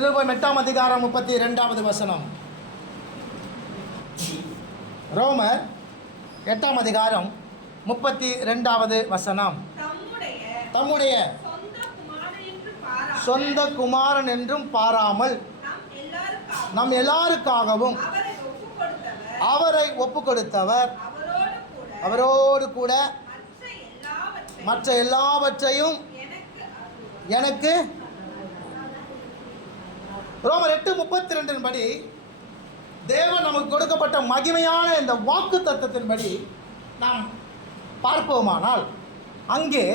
நிருபம் 8ஆம் அதிகாரம் 32வது வசனம். ரோமர் 8ஆம் அதிகாரம் 32வது வசனம். தம்முடைய சொந்த குமாரன் என்றும் பாராமல் நம் எல்லாருக்காகவும் அவரை ஒப்பு கொடுத்தவர், அவரோடு கூட மற்ற எல்லாவற்றையும் எனக்கு. ரோமர் 8:32 படி தேவன் நமக்கு கொடுக்கப்பட்ட மகிமையான இந்த வாக்கு தத்தத்தின்படி நாம் பார்ப்போமானால், அங்கே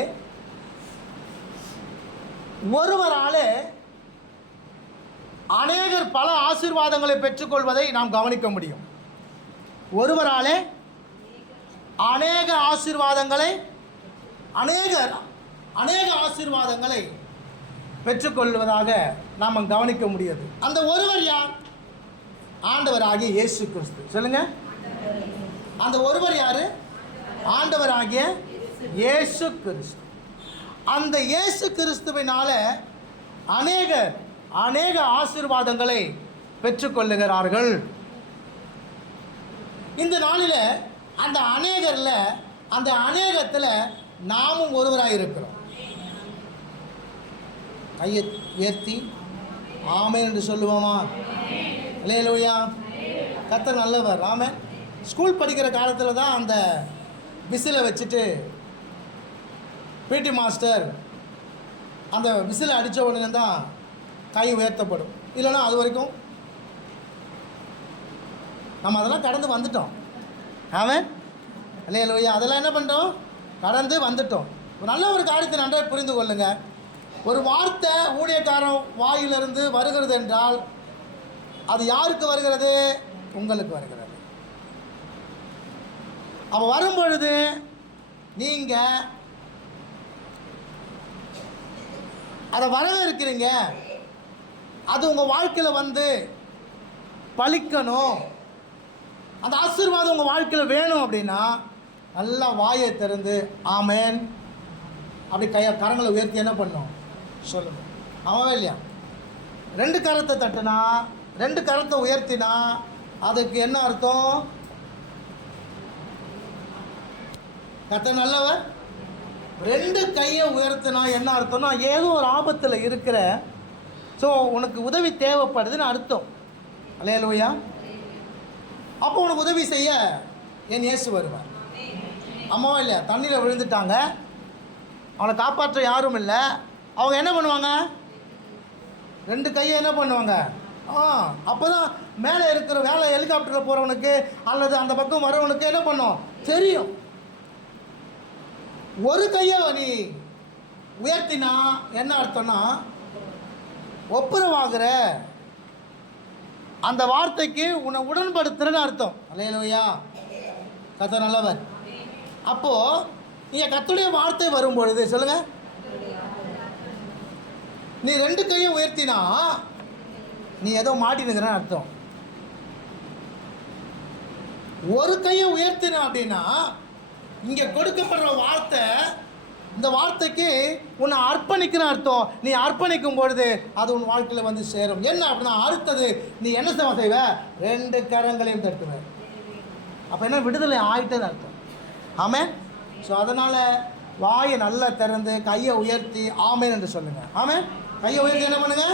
ஒருவராலே அநேகர் பல ஆசீர்வாதங்களை பெற்றுக்கொள்வதை நாம் கவனிக்க முடியும். ஒருவராலே அநேக ஆசீர்வாதங்களை அநேக ஆசீர்வாதங்களை பெற்றுக்கொள்வதாக நாம் கவனிக்க முடியாது. அந்த ஒருவர் யார்? ஆண்டவராகிய இயேசு கிறிஸ்து. சொல்லுங்க, அந்த ஒருவர் யாரு? ஆண்டவராகிய இயேசு கிறிஸ்து. அந்த இயேசு கிறிஸ்துவினால அநேக ஆசீர்வாதங்களை பெற்றுக்கொள்ளுகிறார்கள். இந்த நாளில் அந்த அநேகத்தில் நாமும் ஒருவராக இருக்கிறோம். கையை ஏற்றி ஆமென் என்று சொல்லுவோமா? அல்லேலூயா. கர்த்தர் நல்லவர். ஆமென். ஸ்கூல் படிக்கிற காலத்தில் தான் அந்த விசிலை வச்சுட்டு பிடி மாஸ்டர் அந்த விசிலை அடித்த உடனே தான் கை உயர்த்தப்படும். இல்லைன்னா அது வரைக்கும் நம்ம அதெல்லாம் கடந்து வந்துட்டோம். ஆமென். அல்லேலூயா. அதெல்லாம் என்ன பண்ணுறோம்? கடந்து வந்துட்டோம். நல்ல ஒரு காரியத்தை நன்றாக புரிந்து கொள்ளுங்க. ஒரு வார்த்தை ஊழியக்காரன் வாயிலிருந்து வருகிறது என்றால் அது யாருக்கு வருகிறது? உங்களுக்கு வருகிறது. அப்போ வரும்பொழுது நீங்கள் அதை வரவேற்கிறீங்க. அது உங்கள் வாழ்க்கையில் வந்து பலிக்கணும், அந்த ஆசீர்வாதம் உங்கள் வாழ்க்கையில் வேணும் அப்படின்னா நல்லா வாயை திறந்து ஆமென் அப்படி கரங்களை உயர்த்தி என்ன பண்ணும்? சொல்லுங்கள். ஆமாவே இல்லையா? 2 கரத்தை தட்டுனா, 2 கரத்தை உயர்த்தினா அதுக்கு என்ன அர்த்தம்? கர்த்தர் நல்லவர். 2 கையை உயர்த்தினா என்ன அர்த்தம்னா ஏதோ ஒரு ஆபத்தில் இருக்கிற, ஸோ உனக்கு உதவி தேவைப்படுதுன்னு அர்த்தம். அல்லேலூயா. அப்போ உனக்கு உதவி செய்ய என் இயேசு வருவார். அம்மாவா இல்லையா? தண்ணியில் விழுந்துட்டாங்க, அவனை காப்பாற்ற யாரும் இல்லை. அவங்க என்ன பண்ணுவாங்க? 2 கையை என்ன பண்ணுவாங்க? அப்போ தான் மேலே இருக்கிற ஹெலிகாப்டரில் போகிறவனுக்கு அல்லது அந்த பக்கம் வரவனுக்கு என்ன பண்ணும் தெரியும். ஒரு கையை நீ உயர்த்தினா என்ன அர்த்தம்னா ஒப்புரவாகிற அந்த வார்த்தைக்கு உன்னை உடன்படுத்துறன்னு அர்த்தம். அல்லேலூயா. கர்த்தர் நல்லவர். அப்போது நீங்கள் கர்த்தருடைய வார்த்தை வரும்பொழுது சொல்லுங்கள், நீ 2 கையை உயர்த்தினா நீ ஏதோ மாட்டினுங்கிறன்னு அர்த்தம். ஒரு கையை உயர்த்தினா அப்படின்னா இங்கே கொடுக்கப்படுற வார்த்தை, இந்த வார்த்தைக்கு உன்னை அர்ப்பணிக்கிற அர்த்தம். நீ அர்ப்பணிக்கும் பொழுது அது உன் வாழ்க்கையில் வந்து சேரும். என்ன அப்படின்னா அடுத்தது நீ என்ன செய்வ? 2 கரங்களையும் தட்டுவ. அப்போ என்ன? விடுதலை ஆயிட்டேன்னு அர்த்தம். ஆமென். ஸோ அதனால் வாயை நல்லா திறந்து கையை உயர்த்தி ஆமென் என்று சொல்லுங்கள். ஆமென். கையை உயர்த்தி என்ன பண்ணுங்க?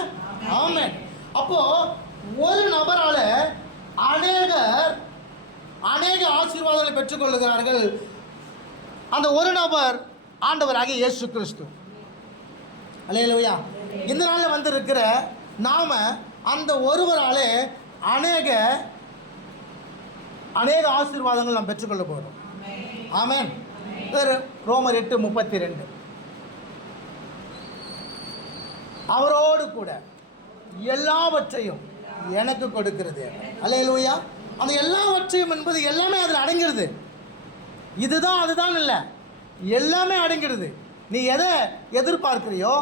ஆமென். அப்போது ஒரு நபரால் அநேக ஆசீர்வாதங்களை பெற்றுக்கொள்ளுகிறார்கள். அந்த ஒரு நபர் ஆண்டவராகிய இயேசு கிறிஸ்து. அல்லேலூயா. இந்த நாளில் வந்து இருக்கிற நாம் அந்த ஒருவராலே அநேக ஆசீர்வாதங்கள் நாம் பெற்றுக்கொள்ள போகிறோம். ஆமென். ரோமர் 8:32 அவரோடு கூட எல்லாவற்றையும் எனக்கு கொடுக்கிறது. அல்லேலூயா. அந்த எல்லாவற்றையும் என்பது எல்லாமே அதில் அடங்கிறது. இதுதான் அதுதான் இல்லை, எல்லாமே அடங்கிறது. நீ எதை எதிர்பார்க்கிறியோ,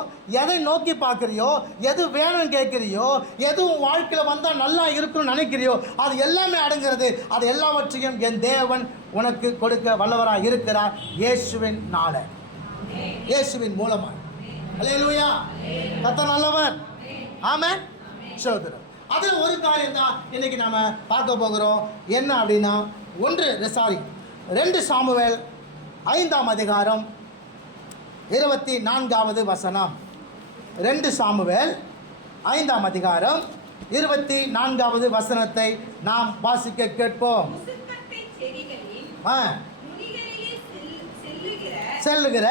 எதை நோக்கி பார்க்குறியோ, எது வேணும்னு கேட்குறியோ, எது உன் வாழ்க்கையில் வந்தால் நல்லா இருக்குன்னு நினைக்கிறியோ அது எல்லாமே அடங்கிறது. அது எல்லாவற்றையும் என் தேவன் உனக்கு கொடுக்க வல்லவராக இருக்கிறார். இயேசுவின் நாள, இயேசுவின் மூலமாக. அல்லேலூயா. கர்த்தர் நல்லவர். ஆமென். சோதரம். அதில் ஒரு காரியம் தான் இன்னைக்கு நாம பார்க்க போகிறோம். என்ன அப்படின்னா 2 சாமுவேல் 5ஆம் அதிகாரம் 24வது வசனம். 2 சாமுவேல் 5ஆம் அதிகாரம் 24வது வசனத்தை நாம் வாசிக்க கேட்போம். செல்லுகிற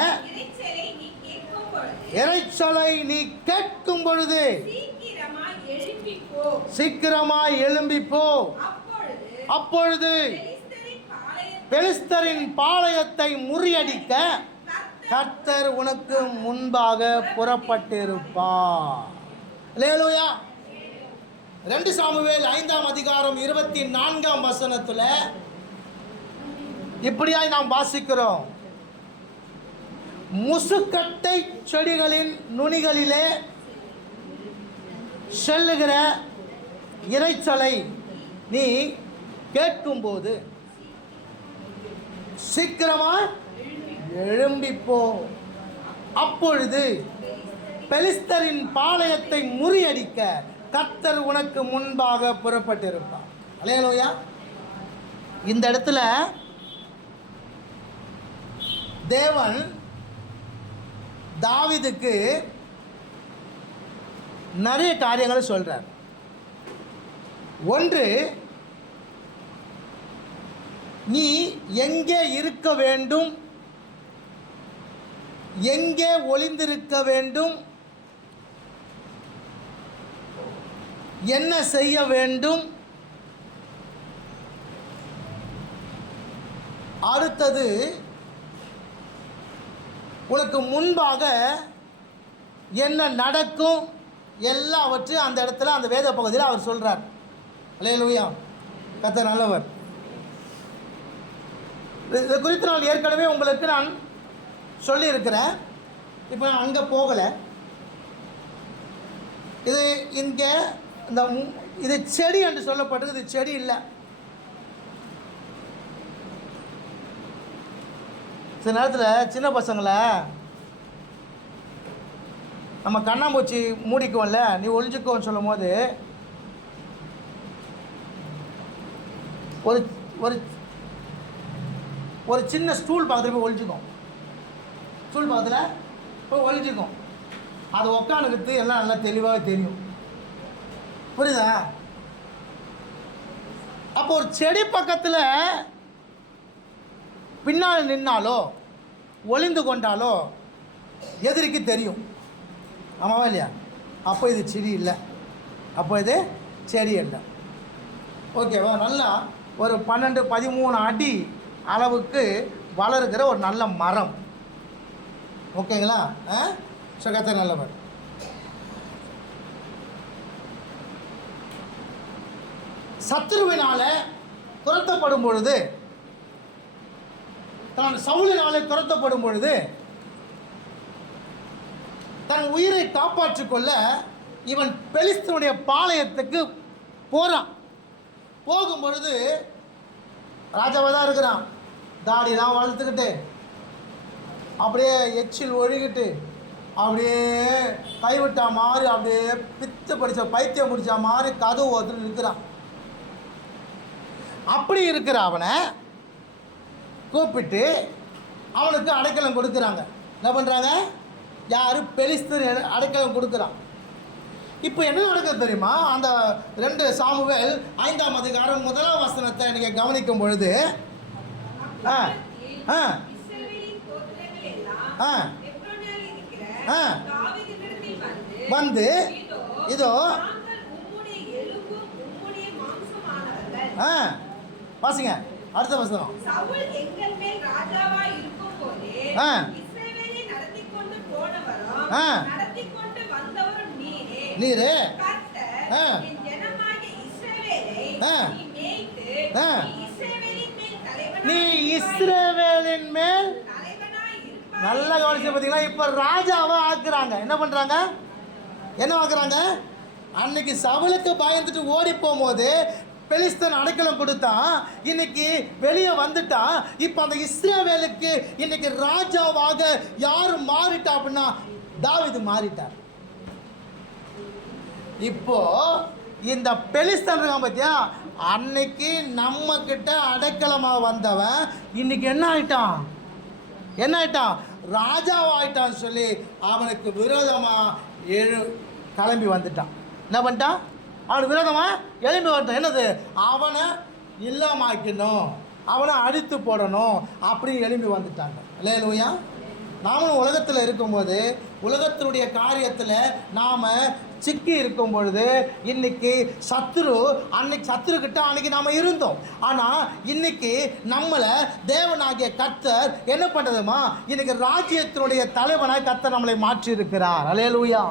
இறைச்சலை நீ கேட்கும் பொழுது சீக்கிரமாய் எழும்பி போ. அப்பொழுது பெலிஸ்தரின் பாளையத்தை முறியடிக்க கர்த்தர் உனக்கு முன்பாக புறப்பட்டிருப்பார். அல்லேலூயா. 2 சாமுவேல் 5ஆம் அதிகாரம் 24ஆம் வசனத்தில் இப்படியாய் நாம் வாசிக்கிறோம். முசுக்கட்டை செடிகளின் நுனிகளிலே செல்லுகிற இரைச்சலை நீ கேட்கும்போது சீக்கிரமாய் எழும்பிப்போ. அப்பொழுது பெலிஸ்தரின் பாளையத்தை முறியடிக்க கர்த்தர் உனக்கு முன்பாக புறப்பட்டிருப்பார். அல்லேலூயா. இந்த இடத்துல தேவன் தாவீதுக்கு நிறைய காரியங்களை சொல்றார். ஒன்று, நீ எங்கே இருக்க வேண்டும், எங்கே ஒளிந்திருக்க வேண்டும், என்ன செய்ய வேண்டும். அடுத்தது, உனக்கு முன்பாக என்ன நடக்கும் எல்லாவற்றையும் அந்த இடத்துல அந்த வேத பகுதியில் அவர் சொல்கிறார். அல்லேலூயா. கர்த்தர் நல்லவர். இது குறித்து நான் ஏற்கனவே உங்களுக்கு நான் சொல்லியிருக்கிறேன். இப்போ நான் அங்கே போகலை. இது இங்கே இது செடி என்று சொல்லப்பட்டது. இது செடி இல்லை. சில நேரத்தில் சின்ன பசங்களை நம்ம கண்ணாம்பூச்சி மூடிக்குவோம்ல, நீ ஒழிஞ்சுக்கோன்னு சொல்லும் போது ஒரு ஒரு ஒரு சின்ன ஸ்டூல் பக்கத்தில் போய் ஒழிஞ்சுக்கும். ஸ்டூல் பக்கத்தில் போய் ஒழிஞ்சுக்கும். அது உக்காந்துக்கிட்டு எல்லாம் நல்லா தெளிவாக தெரியும். புரியுதா? அப்போ ஒரு செடி பக்கத்தில் பின்னால் நின்னாலோ ஒளிந்து கொண்டாலோ எதிரிக்கு தெரியும். ஆமாவா இல்லையா? அப்போ இது செடி இல்லை, அப்போ இது செடி இல்லை. ஓகேவா? நல்லா ஒரு 12-13 அடி அளவுக்கு வளருகிற ஒரு நல்ல மரம். ஓகேங்களா? கர்த்தர் நல்லவர். சத்துருவினால துரத்தப்படும் பொழுது, தான் சவுலினாலே துரத்தப்படும் பொழுது தன் உயிரை காப்பாற்றிக் கொள்ள இவன் பெலிஸ்தனுடைய பாளையத்துக்கு போகிறான். போகும் பொழுது ராஜாவாக தான் இருக்கிறான். தாடிலாம் வளர்த்துக்கிட்டு அப்படியே எச்சில் ஒழுகிட்டு அப்படியே கைவிட்டா மாதிரி அப்படியே பித்து படித்த பைத்தியம் முடிச்ச மாதிரி கதவு ஒருத்தர் இருக்கிறான். அப்படி இருக்கிற அவனை கூப்பிட்டு அவனுக்கு அடைக்கலம் கொடுக்குறாங்க. என்ன பண்ணுறாங்க? யார்? பெலிஸ்தர் அடைக்கலம் கொடுக்குறான். இப்போ என்ன நடக்குது தெரியுமா? அந்த 2 சாமுவேல் 5ஆம் அதிகாரம் 1ஆம் வசனத்தை நீங்கள் கவனிக்கும் பொழுது வந்து இதோ வாசிங்க அடுத்த வசனம். நீரு நீ இஸ்ரவேலின் மேல் நல்ல கவனிச்சு பார்த்தீங்களா? இப்போ ராஜாவா ஆக்குறாங்க. என்ன பண்றாங்க? என்ன ஆக்குறாங்க? அன்னைக்கு சவுலுக்கு பயந்துட்டு ஓடி போகும்போது பெலிஸ்தன் அடைக்கலம் கொடுத்தான். இன்னைக்கு வெளியே வந்துட்டான். இப்போ அந்த இஸ்ரவேலுக்கு இன்னைக்கு ராஜாவாக யார் மாறிட்டா அப்படின்னா தாவீது மாறிட்டார். இப்போ இந்த பெலிஸ்தன் இருக்கான் பார்த்தியா, அன்னைக்கு நம்ம கிட்ட அடைக்கலமாக வந்தவன் இன்னைக்கு என்ன ஆயிட்டான், ராஜாவாயிட்டான்னு சொல்லி அவனுக்கு விரோதமாக கிளம்பி வந்துட்டான். என்ன பண்ணிட்டான்? அவனுக்கு விரோதமாக எழும்பி வந்துட்டான். என்னது? அவனை இல்லாமாக்கணும், அவனை அடித்து போடணும் அப்படின்னு எழும்பி வந்துட்டாங்க. அல்லேலூயா. நாமளும் உலகத்தில் இருக்கும்போது, உலகத்தினுடைய காரியத்தில் நாம் சிக்கி இருக்கும் பொழுது, இன்னைக்கு அன்னைக்கு சத்துருக்கிட்ட அன்னைக்கு நாம் இருந்தோம். ஆனால் இன்னைக்கு நம்மளை தேவனாகிய கர்த்தர் என்ன பண்ணுறதுமா, இன்னைக்கு ராஜ்யத்தினுடைய தலைவனாய் கர்த்தர் நம்மளை மாற்றி இருக்கிறார். அல்லேலூயா.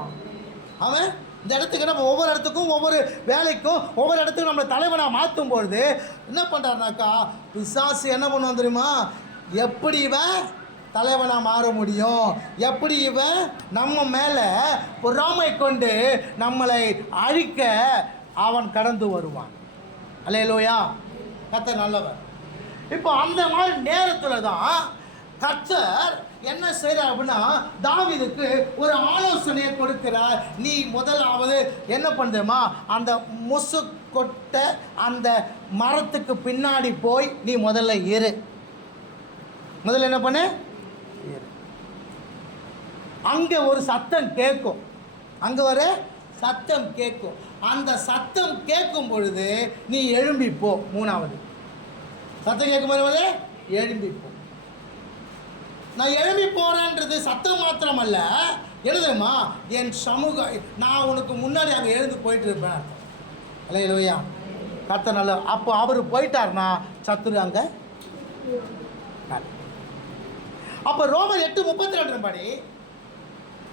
அவன் இந்த இடத்துக்கு நம்ம ஒவ்வொரு இடத்துக்கும், ஒவ்வொரு வேலைக்கும், ஒவ்வொரு இடத்துக்கும் நம்மளை தலைவனாக மாற்றும் பொழுது என்ன பண்ணுறாருனாக்கா, பிசாசு என்ன பண்ணுவான் தெரியுமா, எப்படி இவன் தலைவனாக மாற முடியும், எப்படி இவன் நம்ம மேலே பொறாமை கொண்டு நம்மளை அழிக்க அவன் கடந்து வருவான். அல்லேலூயா. கர்த்தர் நல்லவர். இப்போ அந்த மாதிரி நேரத்தில் தான் கர்த்தர் என்ன செய்கிறார் அப்படின்னா, தாவீதுக்கு ஒரு ஆலோசனையை கொடுக்கிறார். நீ முதலாவது என்ன பண்ணுமா, அந்த முசு கொட்ட அந்த மரத்துக்கு பின்னாடி போய் நீ முதல்ல முதல்ல என்ன பண்ணு, அங்கே ஒரு சத்தம் கேட்கும், அந்த சத்தம் கேட்கும் பொழுது நீ எழும்பிப்போ. மூணாவது சத்தம் கேட்கும் போது எழும்பிப்போ. நான் எழும்பி போறேன்றது சத்தம் மாத்திரம் அல்ல, எழுதுமா என் சமூகம், நான் உனக்கு முன்னாடி அங்கே எழுந்து போயிட்டு இருப்பேன். அல்லேலூயா. கர்த்தர் நல்ல. அப்போ அவர் போயிட்டார்னா சத்துரு அங்கே. அப்போ ரோமர் 8:32 படி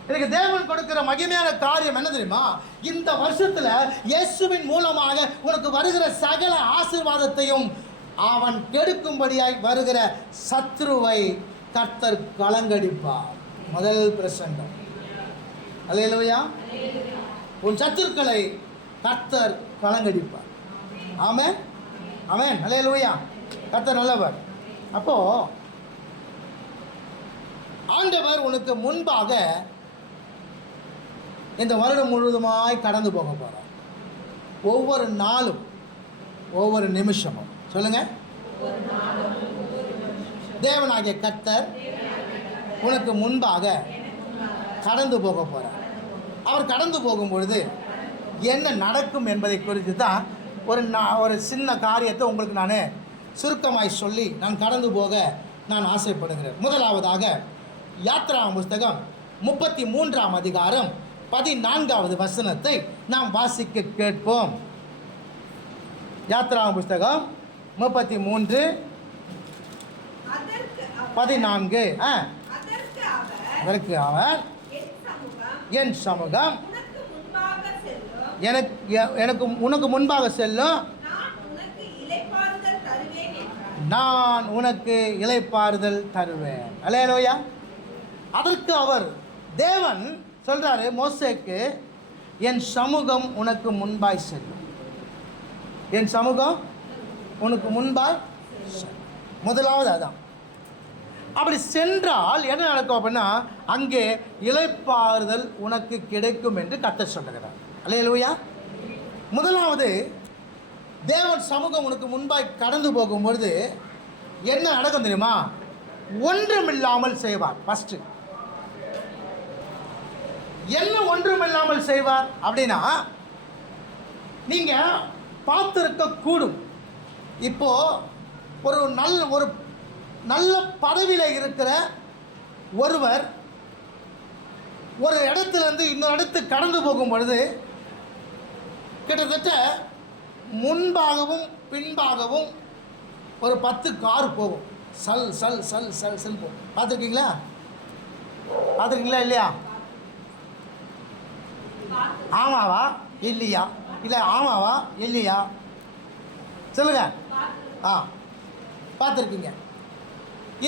எனக்கு தேவன் கொடுக்கிற மகிமையான காரியம் என்ன தெரியுமா, இந்த வருஷத்துல இயேசுவின் மூலமாக உனக்கு வருகிற சகல ஆசீர்வாதத்தையும் அவன் கெடுக்கும்படியாய் வருகிற சத்ருவை கர்த்தர் கலங்கடிப்பார். முதல் பிரசங்கம். அல்லேலூயா. உன் சத்துருக்களை கர்த்தர் கலங்கடிப்பார். ஆமென், ஆமென். அல்லேலூயா. கர்த்தர் நல்லவர். அப்போ ஆண்டவர் உனக்கு முன்பாக இந்த வருடம் முழுவதுமாய் கடந்து போக போகிறார். ஒவ்வொரு நாளும், ஒவ்வொரு நிமிஷமும் சொல்லுங்க, தேவனாகிய கர்த்தர் உனக்கு முன்பாக கடந்து போக போகிறார். அவர் கடந்து போகும் பொழுது என்ன நடக்கும் என்பதை குறித்து தான் ஒரு சின்ன காரியத்தை உங்களுக்கு நான் சுருக்கமாய் சொல்லி நான் கடந்து போக நான் ஆசைப்படுகிறேன். முதலாவதாக யாத்ராகம புஸ்தகம் 33ஆம் அதிகாரம் 14வது வசனத்தை நாம் வாசிக்க கேட்போம். யாத்ராகம புஸ்தகம் 33:14. அதற்கு அவர், என் சமூகம் உனக்கு முன்பாக செல்லும், நான் உனக்கு இளைப்பாறுதல் தருவேன். அல்லேலூயா. அதற்கு அவர், தேவன் சொல்றாரு மோசேக்கு, என் சமூகம் உனக்கு முன்பாய் செல்லும், என் சமூகம் உனக்கு முன்பாய். முதலாவது அதான். அப்படி சென்றால் என்ன நடக்கும் அப்படின்னா, அங்கே இளைப்பாறுதல் உனக்கு கிடைக்கும் என்று கர்த்தர் சொல்லுகிறார். அல்லேலூயா. முதலாவது, தேவன் சமூகம் உனக்கு முன்பாய் கடந்து போகும்பொழுது என்ன நடக்கும் தெரியுமா, ஒன்றுமில்லாமல் செய்வார். ஃபர்ஸ்ட் என்ன ஒன்றுமில்லாமல் செய்வார் அப்படின்னா, நீங்க பார்த்திருக்க கூடும், இப்போ ஒரு நல்ல பதவியில் இருக்கிற ஒருவர் ஒரு இடத்துலேருந்து இன்னொரு இடத்துக்கு கடந்து போகும் பொழுது கிட்டத்தட்ட முன்பாகவும் பின்பாகவும் ஒரு 10 கார் போகும். சல் சல் சல் சல் சல் போகும். பார்த்துருக்கீங்களா இல்லையா? ஆமாவா இல்லையா? இல்லை ஆமாவா இல்லையா சொல்லுங்க. பார்த்துருக்கீங்க.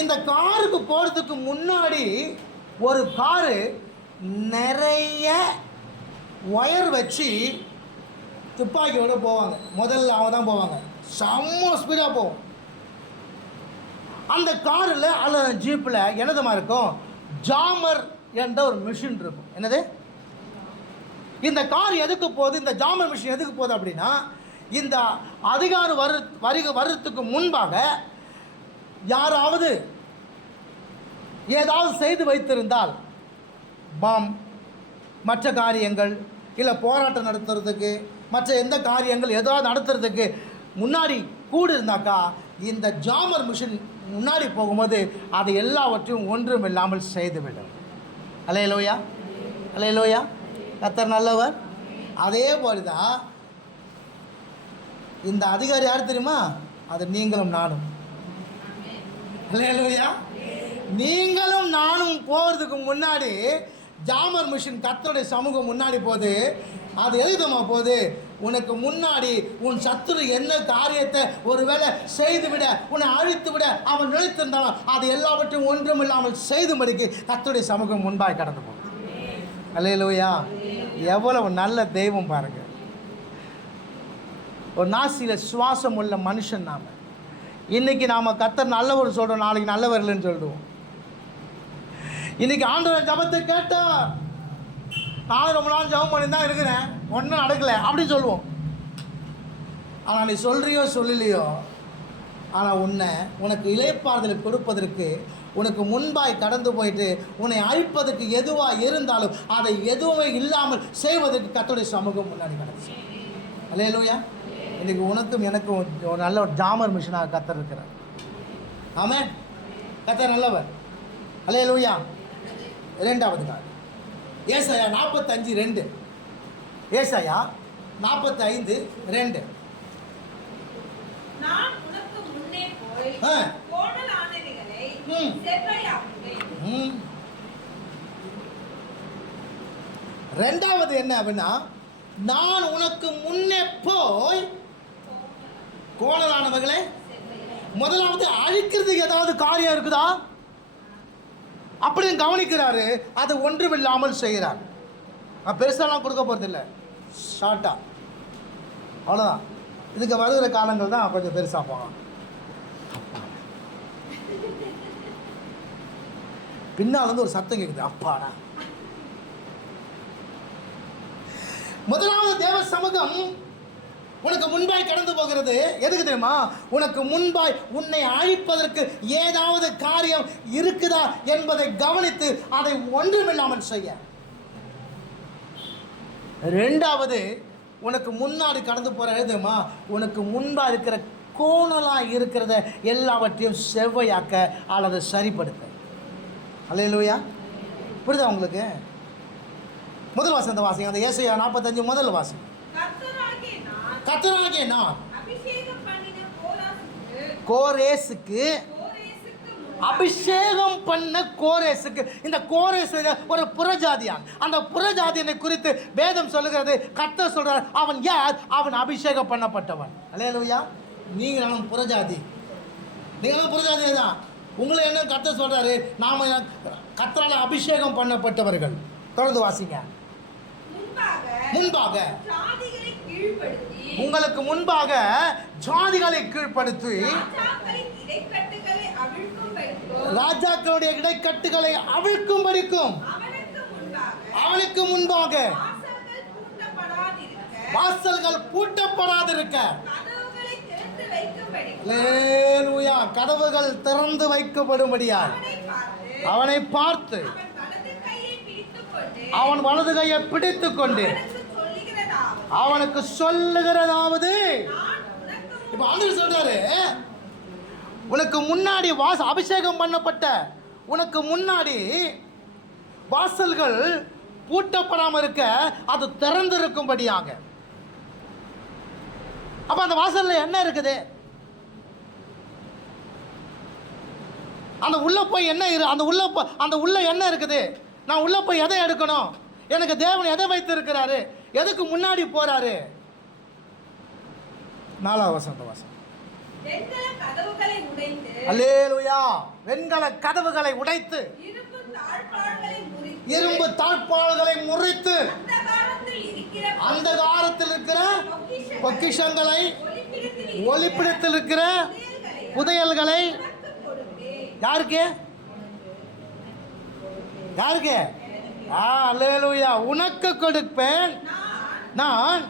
இந்த காருக்கு போகிறதுக்கு முன்னாடி ஒரு காரு நிறைய ஒயர் வச்சு துப்பாக்கியோட போவாங்க. முதல்ல அவங்க தான் போவாங்க, செம்ம ஸ்பீடாக போகும். அந்த காரில் அல்லது ஜீப்பில் என்னதுமா இருக்கும், ஜாமர் என்ற ஒரு மிஷின் இருக்கும். என்னது? இந்த கார் எதுக்கு போகுது, இந்த ஜாமர் மிஷின் எதுக்கு போகுது அப்படின்னா, இந்த அதிகாரம் வர்றதுக்கு முன்பாக யாராவது ஏதாவது செய்து வைத்திருந்தால், பாம் மற்ற காரியங்கள் இல்லை போராட்டம் நடத்துறதுக்கு மற்ற எந்த காரியங்கள் ஏதாவது நடத்துறதுக்கு முன்னாடி கூடு இருந்தாக்கா, இந்த ஜாமர் மிஷின் முன்னாடி போகும்போது அது எல்லாவற்றையும் ஒன்றும் இல்லாமல் செய்துவிடும். அல்லேலூயா, அல்லேலூயா. கர்த்தர் நல்லவர். அதே போல தான் இந்த அதிகாரி யார் தெரியுமா? அது நீங்களும் நானும். அல்லேலூயா. நீங்களும் நானும் போகிறதுக்கு முன்னாடி ஜாமர் மிஷின் கர்த்தருடைய சமூகம் முன்னாடி போகுது. அது எழுதுமா போகுது, உனக்கு முன்னாடி உன் சத்துரு என்ன காரியத்தை ஒருவேளை செய்துவிட, உன்னை அழித்து விட அவன் நினைத்திருந்தாலும் அது எல்லாவற்றையும் ஒன்றும் இல்லாமல் செய்தும்படிக்கு கர்த்தருடைய சமூகம் முன்பாக கடந்து போகுது. அல்லேலூயா. எவ்வளவு நல்ல தெய்வம் பாருங்க. ஒரு நாசியில் சுவாசம் உள்ள மனுஷன் நாம். இன்னைக்கு நாம் கர்த்தர் நல்லவர் சொல்கிறோம், நாளைக்கு நல்லவர் இல்லைன்னு சொல்லிடுவோம். இன்னைக்கு ஆண்டவர் ஜபத்தை கேட்டார், நான் ரொம்ப நாள் ஜபம் பண்ணி தான் இருக்கிறேன், ஒன்றும் நடக்கலை அப்படின்னு சொல்லுவோம். ஆனால் நீ சொல்கிறியோ சொல்லலையோ, ஆனால் உனக்கு இளைப்பாறுதலை கொடுப்பதற்கு உனக்கு முன்பாய் கடந்து போயிட்டு உன்னை அழிப்பதற்கு எதுவாக இருந்தாலும் அதை எதுவுமே இல்லாமல் செய்வதற்கு கர்த்தருடைய சமூகம் முன்னாடி கிடச்சி. அல்லேலூயா. இன்றைக்கி உனக்கும் எனக்கும் ஒரு நல்ல ஒரு ஜாமர் மிஷினாக கர்த்தர் இருக்கிறார். ஆமென். கர்த்தர் நல்லவர். அல்லேலூயா. இரண்டாவது காரியம் ஏசாயா 45:2. ஏசாயா 45:2. நான் உனக்கு முன்னே போய் கோணலானவைகளை செவ்வையாக்குவேன். ரெண்டாவது என்ன அப்படின்னா, நான் உனக்கு முன்னே போய் கோணலானவைகளை. முதலாவது அழிக்கிறதுக்கு ஏதாவது காரியம் இருக்குதா அப்படின்னு கவனிக்கிறாரு, அது ஒன்றுமில்லாமல் செய்கிறார். நான் பெருசாலாம் கொடுக்க போகிறதில்லை, ஷார்ட்டாக அவ்வளோதான். இதுக்கு வருகிற காலங்கள் தான் கொஞ்சம் பெருசாக போகலாம். பின்னால் வந்து ஒரு சத்தம் கேட்குது, அப்பாடா. முதலாவது தேவ சமூகம் உனக்கு முன்பாய் கடந்து போகிறது. எதுக்கு தெரியுமா? உனக்கு முன்பாய் உன்னை அழிப்பதற்கு ஏதாவது காரியம் இருக்குதா என்பதை கவனித்து அதை ஒன்றுமில்லாமல் செய்ய. ரெண்டாவது, உனக்கு முன்னாடி கடந்து போகிற தெரியுமா, உனக்கு முன்பாக இருக்கிற கோணலாக இருக்கிறத எல்லாவற்றையும் செவ்வையாக்க அல்லது சரிப்படுத்த. அல்லேலூயா. புரியுதா உங்களுக்கு? முதல் வாசம் அந்த வாசிங்க, அந்த ஏசாயா 45 முதல் வாசம். கர்த்தராகிய நான் கோரேசுக்கு அபிஷேகம் பண்ண கோரேசுக்கு. இந்த கோரேஸ் ஒரு புறஜாதியான். அந்த புறஜாதியனை குறித்து வேதம் சொல்லுகிறது. கர்த்தர் சொல்றார், அவன் யார்? அவன் அபிஷேகம் பண்ணப்பட்டவன். அல்லேலூயா. நீங்களும் புறஜாதி, நீங்களும் புறஜாதி தான். உங்களை என்ன கர்த்தர் சொல்றாரு? நாம கர்த்தரால் அபிஷேகம் பண்ணப்பட்டவர்கள். தொடர்ந்து வாசிங்க. முன்பாக உங்களுக்கு முன்பாக ஜாதிகளை கீழ்ப்படுத்தி ராஜாக்களுடைய இடைக்கட்டுகளை அவிழ்க்கும் படிக்கும். அவனுக்கு முன்பாக வாசல்கள் பூட்டப்படாதிருக்க கதவுகள் திறந்து வைக்கப்படும்படியால் அவனை பார்த்து அவன் வலது கையை பிடித்துக் கொண்டு அவனுக்கு சொல்லுகிறதாவது. இப்ப ஆண்டவர் சொல்றாரு, உனக்கு முன்னாடி அபிஷேகம் பண்ணப்பட்ட உனக்கு முன்னாடி வாசல்கள் பூட்டப்படாமல் இருக்க அது திறந்திருக்கும்படியாக. அப்ப அந்த வாசல்ல என்ன இருக்குது? அந்த உள்ள போய் என்ன அந்த உள்ள என்ன இருக்குது? நான் உள்ள போய் எதை எடுக்கணும்? எனக்கு தேவன் எதை வைத்து இருக்கிறாரு? எதுக்கு முன்னாடி போறாரு? 4வது வசனம். அல்லேலூயா. வெண்கல கதவுகளை உடைத்து இரும்பு தாழ்பாள்களை முறித்து அந்த காலத்தில் இருக்கிற பொக்கிஷங்களை ஒளிப்பிடத்தில் இருக்கிற புதையல்களை யாருக்கு? யாருக்கு? அல்லேலூயா. உனக்கு கொடுப்பேன் நான்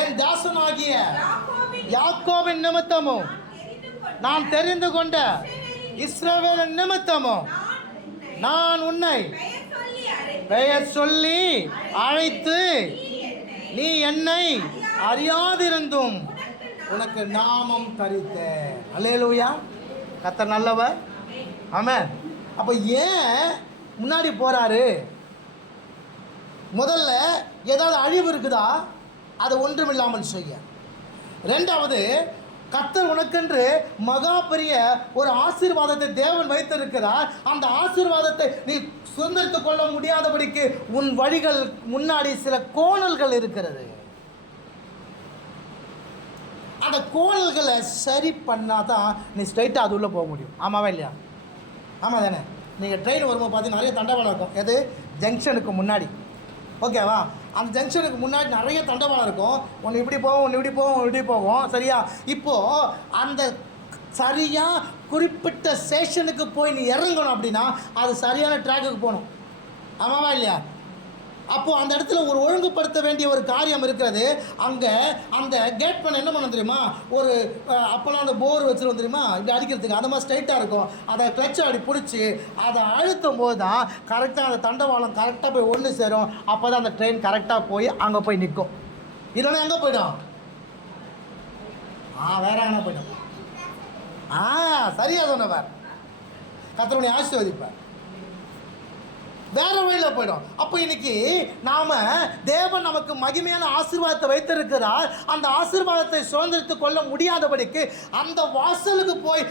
என் தாசனாகிய யாக்கோபின் நிமித்தமும் நான் தெரிந்து கொண்ட இஸ்ரவேலின் நிமித்தமும் நான் உன்னை பெயர் சொல்லி அழைத்து நீ என்னை அறியாதிருந்தும் உனக்கு நாமம் தரித்தேன். அல்லேலூயா. கர்த்தர் நல்லவர். ஆமென். அப்போ ஏன் முன்னாடி போறாரு? முதல்ல ஏதாவது அழிவு இருக்குதா, அதை ஒன்றுமில்லாமல் செய்ய. ரெண்டாவது, கர்த்தர் உனக்கென்று மகா பெரிய ஒரு ஆசீர்வாதத்தை தேவன் வைத்திருக்கிறார். அந்த ஆசீர்வாதத்தை நீ சுதந்திரித்துக் கொள்ள முடியாதபடிக்கு உன் வழிகள் முன்னாடி சில கோணல்கள் இருக்கிறது. அந்த கோணல்களை சரி பண்ணாதான் நீ ஸ்ட்ரைட்டாக அது உள்ளே போக முடியும். ஆமாவா இல்லையா? ஆமாம் தானே? நீங்கள் ட்ரெயின் வரும்போது பார்த்தீங்கன்னா நிறைய தண்டவாளம் இருக்கும். எது? ஜங்ஷனுக்கு முன்னாடி. ஓகேவா? அந்த ஜங்ஷனுக்கு முன்னாடி நிறைய தண்டவாளம் இருக்கும். ஒன்று இப்படி போகும், ஒன்று இப்படி போகும், ஒன்று இப்படி போகும். சரியா? இப்போது அந்த சரியாக குறிப்பிட்ட ஸ்டேஷனுக்கு போய் நீ இறங்கணும் அப்படின்னா அது சரியான ட்ராக்குக்கு போகணும். ஆமாவா இல்லையா? அப்போது அந்த இடத்துல ஒரு ஒழுங்குபடுத்த வேண்டிய ஒரு காரியம் இருக்கிறது. அங்கே அந்த கேட் பண்ண என்ன பண்ண தெரியுமா? ஒரு அப்போல்லாம் அந்த போர் வச்சுருவோம் தெரியுமா, இப்படி அடிக்கிறதுக்கு. அந்த மாதிரி ஸ்ட்ரைட்டாக இருக்கும். அதை கிளச்சை அப்படி பிடிச்சி அதை அழுத்தும் போது தான் கரெக்டாக அந்த தண்டவாளம் கரெக்டாக போய் ஒன்று சேரும். அப்போ தான் அந்த ட்ரெயின் கரெக்டாக போய் அங்கே போய் நிற்கும். இல்லைன்னா எங்கே போய்டும்? வேற எங்கே போய்டும்? சரியாக சொன்னவர். கர்த்தருடைய ஆசீர்வதிப்பார். வேற வழியில் போயிடும். அப்போ இன்னைக்கு நாம தேவன் நமக்கு மகிமையான ஆசீர்வாதத்தை வைத்திருக்கிறார். அந்த ஆசீர்வாதத்தை சுதந்திரித்துக் கொள்ள முடியாதபடிக்கு, அந்த வாசலுக்கு போய்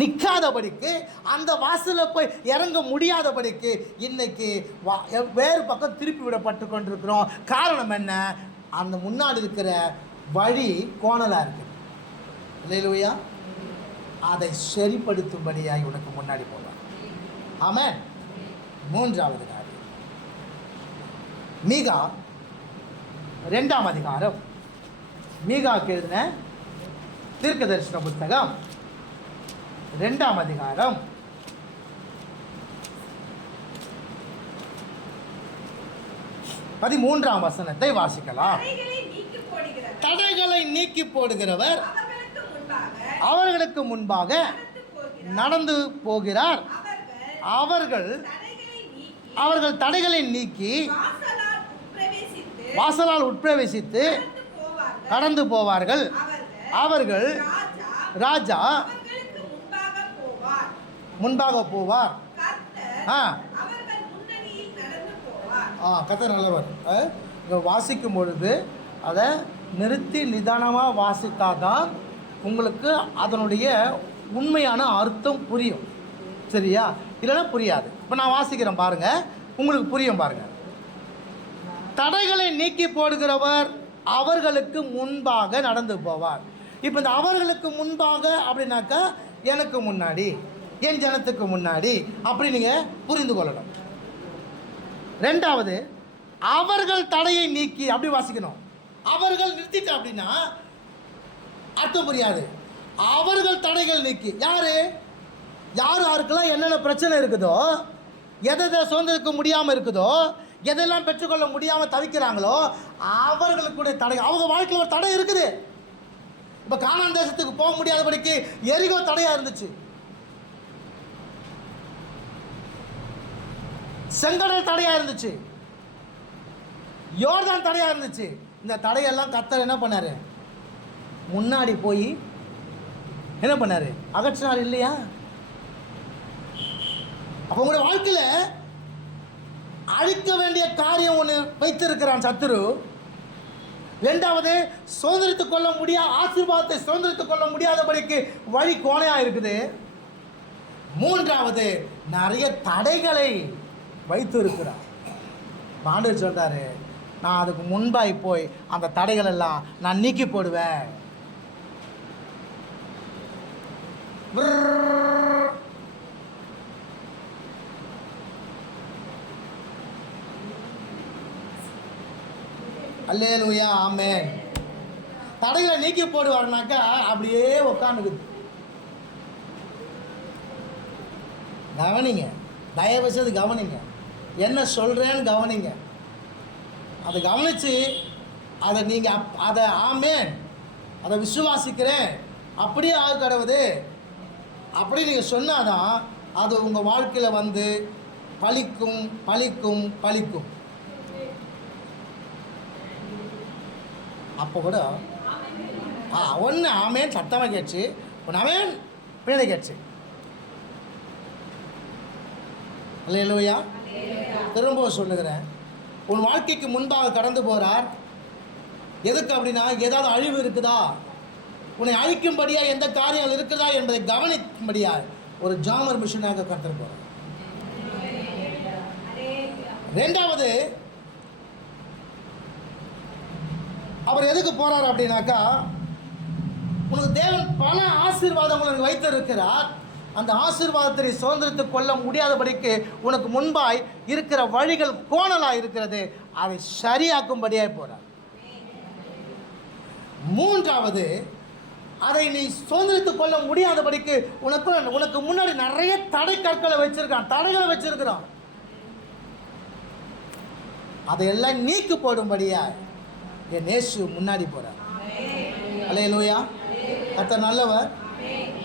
நிற்காதபடிக்கு, அந்த வாசலில் போய் இறங்க முடியாதபடிக்கு இன்னைக்கு வேறு பக்கம் திருப்பி விடப்பட்டு கொண்டிருக்கிறோம். காரணம் என்ன? அந்த முன்னாடி இருக்கிற வழி கோணலாக இருக்குது. இல்லையா? அதை சரிப்படுத்தும்படியாய் உனக்கு முன்னாடி போவார். ஆமென். மூன்றாவது காரியம், மீகா 2ஆம் அதிகாரம். மீகாவுக்கு எழுதின தீர்க்க தரிசன புத்தகம் 2ஆம் அதிகாரம் 13ஆம் வசனத்தை வாசிக்கலாம். தடைகளை நீக்கி போடுகிறவர் அவர்களுக்கு முன்பாக நடந்து போகிறார். அவர்கள் தடைகளை நீக்கி வாசலால் உட்பிரவேசித்து கடந்து போவார்கள். அவர்கள் ராஜா முன்பாக போவார். கர்த்தர் நல்லவர். வாசிக்கும் பொழுது அதை நிறுத்தி நிதானமாக வாசித்தாதான் உங்களுக்கு அதனுடைய உண்மையான அர்த்தம் புரியும். சரியா? இல்லைன்னா புரியாது. இப்போ நான் வாசிக்கிறேன் பாருங்கள், உங்களுக்கு புரியும் பாருங்கள். தடைகளை நீக்கி போடுகிறவர் அவர்களுக்கு முன்பாக நடந்து போவார். இப்போ இந்த அவர்களுக்கு முன்பாக அப்படின்னாக்கா எனக்கு முன்னாடி, என் ஜனத்துக்கு முன்னாடி, அப்படி நீங்கள் புரிந்து கொள்ளணும். ரெண்டாவது, அவர்கள் தடையை நீக்கி, அப்படி வாசிக்கணும். அவர்கள் நிறுத்திட்ட அப்படின்னா அர்த்தம் புரியாது. அவர்கள் தடைகள் நீக்கி, யாருக்கெல்லாம் என்னென்ன பிரச்சனை இருக்குதோ, எதை சுதந்திரிக்க முடியாமல் இருக்குதோ, எதெல்லாம் பெற்றுக்கொள்ள முடியாமல் தவிக்கிறாங்களோ அவர்களுக்குடைய தடை. அவங்க வாழ்க்கையில் ஒரு தடை இருக்குது. இப்போ கானான் தேசத்துக்கு போக முடியாதபடிக்கு எரிகோ தடையாக இருந்துச்சு. செங்கடல் தடையாக இருந்துச்சு. யோர்தான் தடையாக இருந்துச்சு. இந்த தடையெல்லாம் கர்த்தர் என்ன பண்ணார்? முன்னாடி போய் என்ன பண்ணார்? அகற்றினார். இல்லையா? அப்போ உங்களுடைய வாழ்க்கையில் அழிக்க வேண்டிய காரியம் ஒன்று வைத்திருக்கிறான் சத்துரு. ரெண்டாவது, சுதந்திரித்துக் கொள்ள ஆசீர்வாதத்தை சுதந்திரித்துக் கொள்ள முடியாதபடிக்கு வழி கோணையாக இருக்குது. மூன்றாவது, நிறைய தடைகளை வைத்து இருக்கிறார். ஆண்டவர் சொல்றாரு, நான் அதுக்கு முன்பாய் போய் அந்த தடைகள் எல்லாம் நான் நீக்கி போடுவேன். அல்லேலூயா, ஆமென். தடைகளை நீக்கி போடுவார்னாக்கா அப்படியே உட்காந்துக்குது. கவனிங்க, தயவு செய்து கவனிங்க, என்ன சொல்கிறேன்னு கவனிங்க. அதை கவனித்து அதை நீங்கள் அதை ஆமேன், அதை விசுவாசிக்கிறேன், அப்படியே ஆக கடவுது அப்படி நீங்கள் சொன்னாதான் அது உங்கள் வாழ்க்கையில் வந்து பலிக்கும் பலிக்கும் பலிக்கும். அப்போ கூட ஒன்று ஆமேன் சத்தமாக கேட்ச்சு, ஒன்று ஆமேன் பிள்ளை கேட்ச்சு. அல்லேலூயா. திரும்ப சொல்லுகிறேன், உன் வாழ்க்கைக்கு முன்பாக கடந்து போகிறார். எதுக்கு அப்படின்னா, ஏதாவது அழிவு இருக்குதா, உன்னை அழிக்கும்படியா எந்த காரியங்கள் இருக்குதா என்பதை கவனிக்கும்படியா ஒரு ஜாமர் மிஷனாக கர்த்தர் போகிறார். ரெண்டாவது, அவர் எதுக்கு போறார் அப்படின்னாக்கா, உனக்கு தேவன் பல ஆசீர்வாதங்களை வைத்திருக்கிறார். அந்த ஆசீர்வாதத்தை சுதந்திரத்துக் கொள்ள முடியாதபடிக்கு உனக்கு முன்பாய் இருக்கிற வழிகள் கோணலாக இருக்கிறது, அதை சரியாக்கும்படியாக போறார். மூன்றாவது, அதை நீ சுதந்திரத்துக் கொள்ள முடியாதபடிக்கு உனக்கு முன்னாடி நிறைய தடை கற்களை வச்சிருக்கான், தடைகளை வச்சிருக்கிறான். அதையெல்லாம் நீக்கு போடும்படியா என் இயேசு முன்னாடி போறார். அல்லேலூயா. கர்த்தர் நல்லவர்.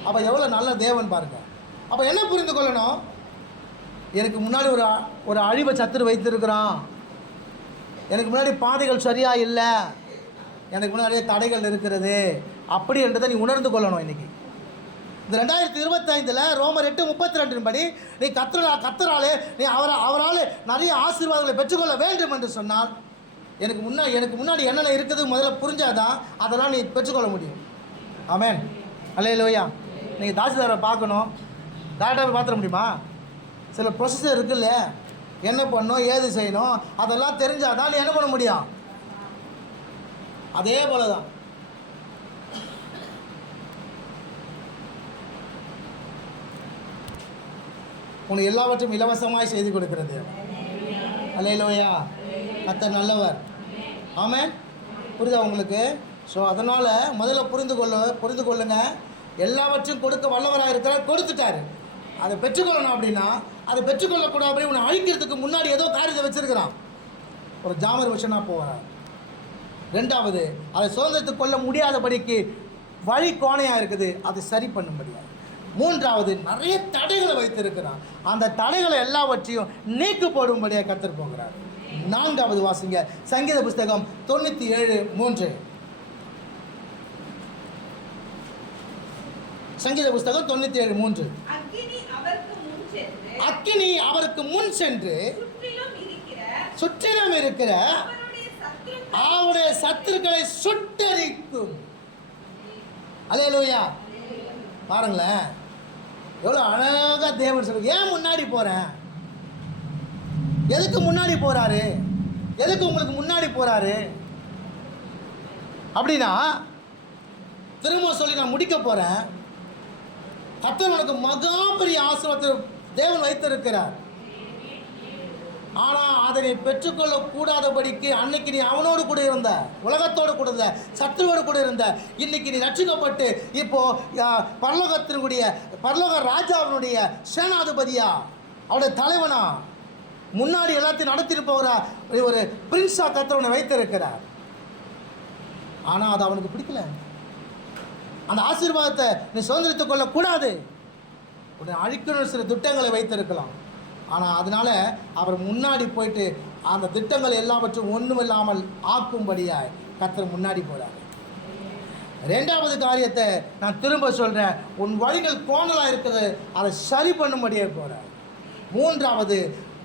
அப்போ எவ்வளோ நல்ல தேவன் பாருங்க. அப்போ என்ன புரிந்து கொள்ளணும், எனக்கு முன்னாடி ஒரு அழிவை சத்துரு வைத்திருக்கிறான், எனக்கு முன்னாடி பாதைகள் சரியாக இல்லை, எனக்கு முன்னாடியே தடைகள் இருக்கிறது அப்படி என்றதை நீ உணர்ந்து கொள்ளணும். இன்றைக்கி இந்த 2025 ரோமர் 8:32 படி நீ கர்த்தராலே நீ அவரால் நிறைய ஆசீர்வாதங்களை பெற்றுக்கொள்ள வேண்டும் என்று சொன்னால், எனக்கு முன்னாடி என்னென்ன இருக்குது முதல்ல புரிஞ்சாதான் அதெல்லாம் நீ பெற்றுக்கொள்ள முடியும். ஆமென். அல்லேலூயா. நீங்கள் தாசில்தாரை பார்க்கணும், டேரக்டாக போய் பார்த்துட முடியுமா? சில ப்ரொசீஜர் இருக்குல்ல, என்ன பண்ணணும் ஏது செய்யணும் அதெல்லாம் தெரிஞ்சாதான் நீ என்ன பண்ண முடியும். அதே போல தான் உனக்கு எல்லாவற்றையும் இலவசமாய் செய்து கொடுக்கிறது. அல்லேலூயா. கர்த்தர் நல்லவர். ஆமென். புரியுதா உங்களுக்கு? ஸோ அதனால் முதல்ல புரிந்து கொள்ளுங்க, எல்லாவற்றையும் கொடுக்க வல்லவராக இருக்கிறார், கொடுத்துட்டாரு. அதை பெற்றுக்கொள்ளணும் அப்படின்னா, அதை பெற்றுக்கொள்ளக்கூடாது உன்னை அழிக்கிறதுக்கு முன்னாடி ஏதோ காரியத்தை வச்சுருக்கிறான், ஒரு ஜாமர் விஷனாக போகிறார். ரெண்டாவது, அதை சுதந்திரத்துக் கொள்ள முடியாதபடிக்கு வழி கோணையாக இருக்குது, அதை சரி பண்ணும்படியாக. மூன்றாவது, நிறைய தடைகளை வைத்திருக்கிறான், அந்த தடைகளை எல்லாவற்றையும் நீக்கு போடும்படியாக கர்த்தர் போகிறார். நான்காவது வாசிங்க, சங்கீத புஸ்தகம் 97:3. சங்கீத புஸ்தகம் 97:3. அக்கினி அவருக்கு முன் சென்று சுற்றிலும் இருக்கிற அவருடைய சத்துருக்களை சுட்டரிக்கும். அல்லேலூயா. பாருங்களேன் எவ்வளோ அழகா தேவன் சொல்ல. ஏன் முன்னாடி போகிறேன், எதுக்கு முன்னாடி போகிறாரு, எதுக்கு உங்களுக்கு முன்னாடி போகிறாரு அப்படின்னா, திரும்ப சொல்லி நான் முடிக்க போகிறேன். கர்த்தர் உனக்கு மகா பெரிய ஆசீர்வாதத்தை தேவன் வைத்திருக்கிறார். ஆனால் அதை நீ பெற்றுக்கொள்ள கூடாதபடிக்கு அன்னைக்கு நீ அவனோடு கூட இருந்த, உலகத்தோடு கூட இருந்த, சத்துருவோடு கூட இருந்த, இன்னைக்கு நீ ரட்சிக்கப்பட்டு இப்போ பரலோக ராஜாவினுடைய சேனாதிபதியா, அவனுடைய தலைவனா, முன்னாடி எல்லாத்தையும் நடத்திட்டு போகிற ஒரு பிரின்ஸா கர்த்தர் வைத்திருக்கிறார். ஆனால் அது அவனுக்கு பிடிக்கல. அந்த ஆசீர்வாதத்தை நீ சுதந்திரத்துக் கொள்ளக்கூடாது, உடனே அழிக்கணும் சில திட்டங்களை வைத்திருக்கலாம். ஆனால் அதனால் அவர் முன்னாடி போயிட்டு அந்த திட்டங்கள் எல்லாவற்றும் ஒன்றுமில்லாமல் ஆக்கும்படியாய் கர்த்தர் முன்னாடி போகிறார். ரெண்டாவது காரியத்தை நான் திரும்ப சொல்கிறேன், உன் வழிகள் கோணலாக இருக்குது, அதை சரி பண்ணும்படியே போகிறார். மூன்றாவது,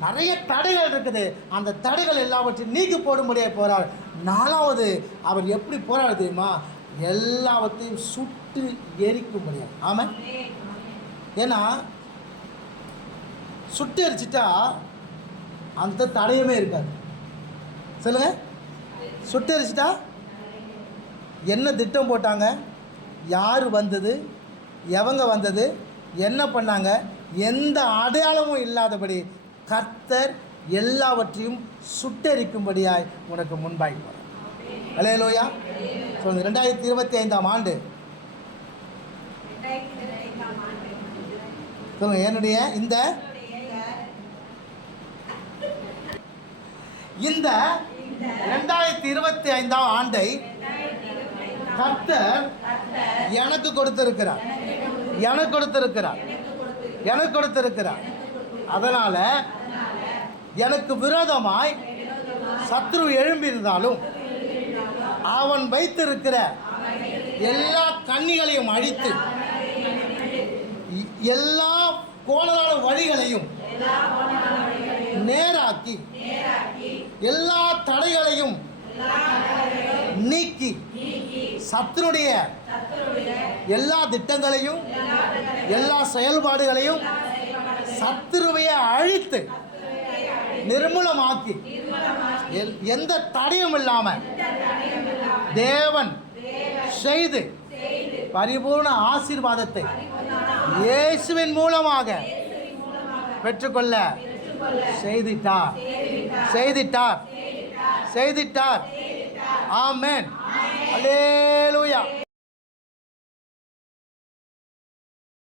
நிறைய தடைகள் இருக்குது, அந்த தடைகள் எல்லாவற்றையும் நீக்கி போடும்படியே போகிறார். நாலாவது, அவர் எப்படி போகிறார் தெரியுமா, எல்லாவற்றையும் சுட்டு எரிக்கும்படியாக. ஆமாம். ஏன்னா சுட்டு எரிச்சிட்டா அந்த தடையுமே இருக்காது. சொல்லுங்க, சுட்டு எரிச்சிட்டா என்ன திட்டம் போட்டாங்க, யார் வந்தது, எவங்க வந்தது, என்ன பண்ணாங்க, எந்த அடையாளமும் இல்லாதபடி கர்த்தர் எல்லாவற்றையும் சுட்டெரிக்கும்படியாய் உனக்கு முன்பாய் போகிறார். அல்லேலூயா. சொல்லுங்க. 2025 ஆண்டு சொல்லுங்க, என்னுடைய இந்த இந்த 2025 ஆண்டை கர்த்தர் எனக்கு கொடுத்திருக்கிறார். அதனால எனக்கு விரோதமாய் சத்ரு எழும்பியிருந்தாலும் அவன் வைத்திருக்கிற எல்லா கண்ணிகளையும் அழித்து எல்லா கோணலான வழிகளையும் நேராக்கி எல்லா தடைகளையும் நீக்கி சத்துருடைய எல்லா திட்டங்களையும் எல்லா செயல்பாடுகளையும் சத்துருவையை அழித்து நிர்மூலமாக்கி எந்த தடையும் இல்லாம தேவன் செய்து பரிபூர்ண ஆசீர்வாதத்தை இயேசுவின் மூலமாக பெற்றுக்கொள்ள செய்திட்டார். ஆமென். அல்லேலூயா.